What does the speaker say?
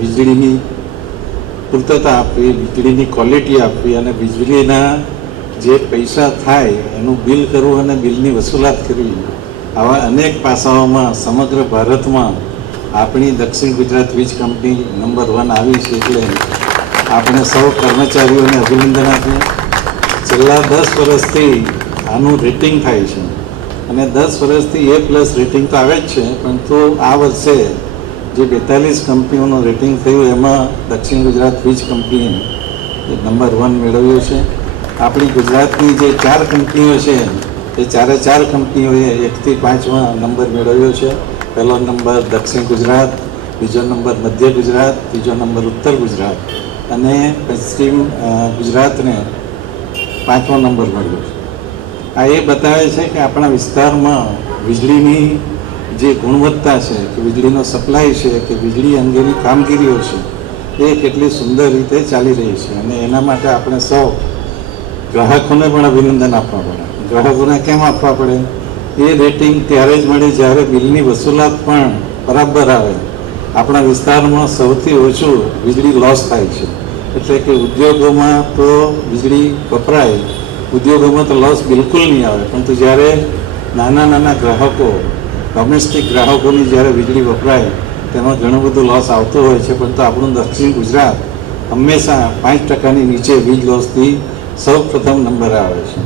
વીજળીની પૂર્તતા આપવી, વીજળીની ક્વોલિટી આપવી અને વીજળીના જે પૈસા થાય એનું બિલ કરવું અને બિલની વસૂલાત કરવી, આવા અનેક પાસાઓમાં સમગ્ર ભારતમાં આપણી દક્ષિણ ગુજરાત વીજ કંપની નંબર 1 આવી છે. એટલે આપણે સૌ કર્મચારીઓને અભિનંદન આપીએ. છેલ્લા 10 વર્ષથી આનું રેટિંગ થાય છે અને 10 વર્ષથી A+ રેટિંગ તો આવે જ છે, પરંતુ આ વર્ષે જે 42 કંપનીઓનું રેટિંગ થયું એમાં દક્ષિણ ગુજરાત વીજ કંપનીએ નંબર 1 મેળવ્યો છે. આપણી ગુજરાતની જે 4 કંપનીઓ છે એ 4 કંપનીઓએ 1 થી 5માં નંબર મેળવ્યો છે. પહેલો નંબર દક્ષિણ ગુજરાત, બીજો નંબર મધ્ય ગુજરાત, ત્રીજો નંબર ઉત્તર ગુજરાત અને પશ્ચિમ ગુજરાતને 5મો નંબર મળ્યો છે. આ એ બતાવે છે કે આપણા વિસ્તારમાં વીજળીની જે ગુણવત્તા છે, કે વીજળીનો સપ્લાય છે, કે વીજળી અંગેની કામગીરીઓ છે એ કેટલી સુંદર રીતે ચાલી રહી છે. અને એના માટે આપણે સૌ ગ્રાહકોને પણ અભિનંદન આપવા પડે. ગ્રાહકોને કેમ આપવા પડે? એ રેટિંગ ત્યારે જ મળે જ્યારે બિલની વસૂલાત પણ બરાબર આવે. આપણા વિસ્તારમાં સૌથી ઓછું વીજળી લોસ થાય છે, એટલે કે ઉદ્યોગોમાં તો વીજળી વપરાય, ઉદ્યોગોમાં તો લોસ બિલકુલ નહીં આવે, પરંતુ જ્યારે નાના ગ્રાહકો, ડોમેસ્ટિક ગ્રાહકોની જ્યારે વીજળી વપરાય તેમાં ઘણું બધું લોસ આવતું હોય છે. પરંતુ આપણું દક્ષિણ ગુજરાત હંમેશા 5% નીચે વીજ લોસથી સૌ પ્રથમ નંબરે આવે છે.